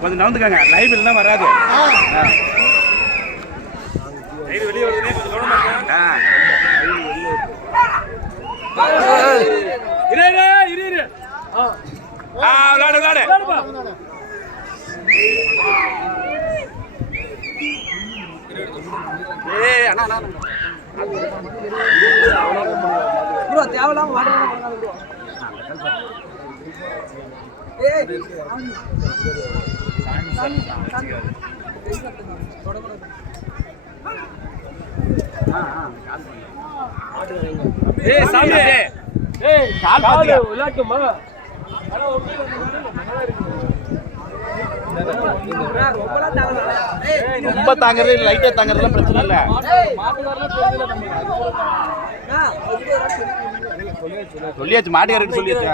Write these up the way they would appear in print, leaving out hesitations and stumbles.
கொஞ்சம் நவுந்துக்காங்க, லைவ் இல்லைன்னா வராது. வெளியே வருதுனே கொஞ்சம் கவனமா இருங்க. இரு விளையாடு அண்ணா ப்ரோ தேவலாம் வாடணும். சாமி கால் பாத்து விளையாட்டுமா ரொம்ப தாங்கறது லைட்டா தாங்கறதுல பிரச்சனை இல்ல. சொல்லியாச்சு மாட்டுக்காரருக்கு சொல்லியாச்சு.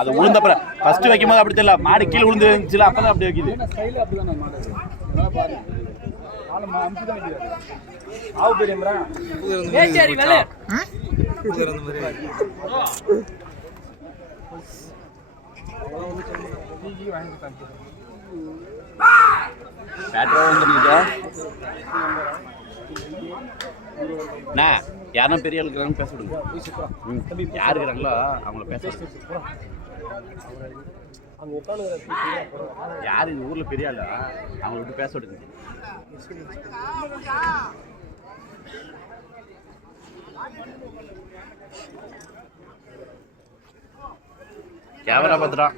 அது உளுந்தப்ப ஃபர்ஸ்ட் வைக்கும் போது அப்படி தெரியல, மாடு கீழே விழுந்து இருந்துச்சுல அப்பதான் அப்படி வைக்குது. யாரும் பெரிய ஆளுக்கு பேச விடுங்க. யாரு இருக்கிறாங்களோ அவங்கள பேச யாரு இந்த ஊர்ல பெரிய ஆளா அவங்கள விட்டு பேச விடுங்க. கேமரா பத்திரம்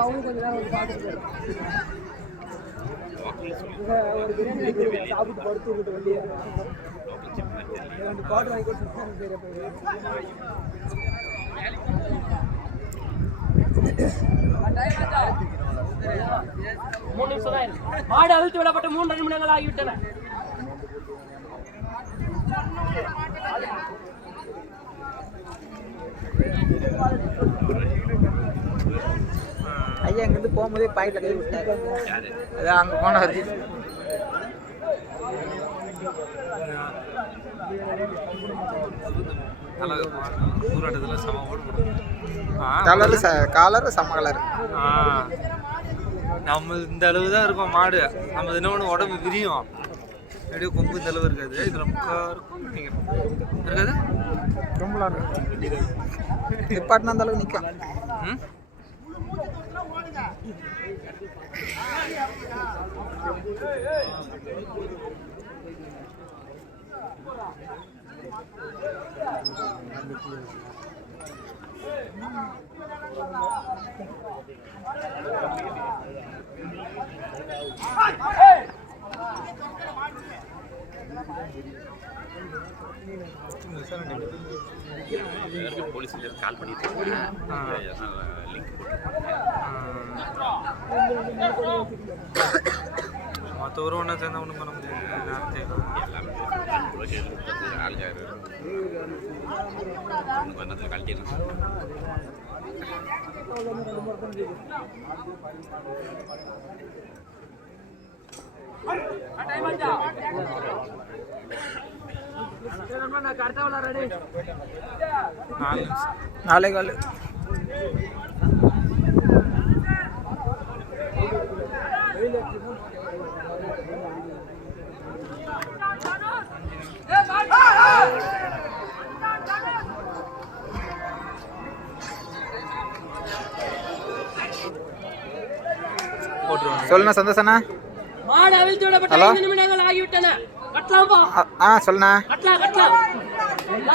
அவங்க கொஞ்ச நேரம் பார்த்துட்டு ஒரு பிரியாணி சாப்பிட்டு படுத்து விட்டு வெளியே பாட்டு வாங்கி மாடு அழுத்து விடப்பட்ட 3 நிமிடங்கள் ஆகிவிட்டன. ஐயா இங்கிருந்து போகும்போதே பாக்கெட்ல கை விட்டாரு. அதான் அங்க போனாரு. காலர் சம கலர். நம்ம இந்த அளவு தான் இருக்கும் மாடு. நம்ம என்ன ஒன்று உடம்பு விரியும், அப்படியே கொம்பு இந்த அளவு இருக்காது. இதுல முக்கா இருக்கும் இருக்காது, ரொம்ப நிப்பாட்டினா அந்த அளவுக்கு நிற்கும். போலீஸ் கால் பண்ணிட்டு லிங்க் மற்ற ஒரு ஒன்றா சேர்ந்தா ஒன்றும் பண்ண முடியாது. நாளை கால் சொல்லுண்ணா. சந்தோஷண்ணா. ஹலோ சொல்லுண்ணா.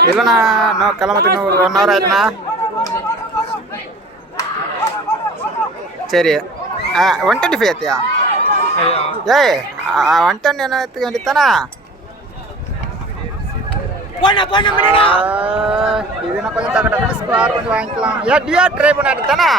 இல்லைண்ணா இன்னும் கிளம்பத்துக்கு ஒரு 1 hour ஆயிடுண்ணா. சரி 125 ஏத்தியா? ஏய் 110 என்ன எடுத்துக்க வேண்டியதானா? இதுனா கொஞ்சம் டக்கு டக்குனு ஸ்கொயர் கொஞ்சம் வாங்கிக்கலாம். ஏன் டிஆர் ட்ரை பண்ணாட்டு தானே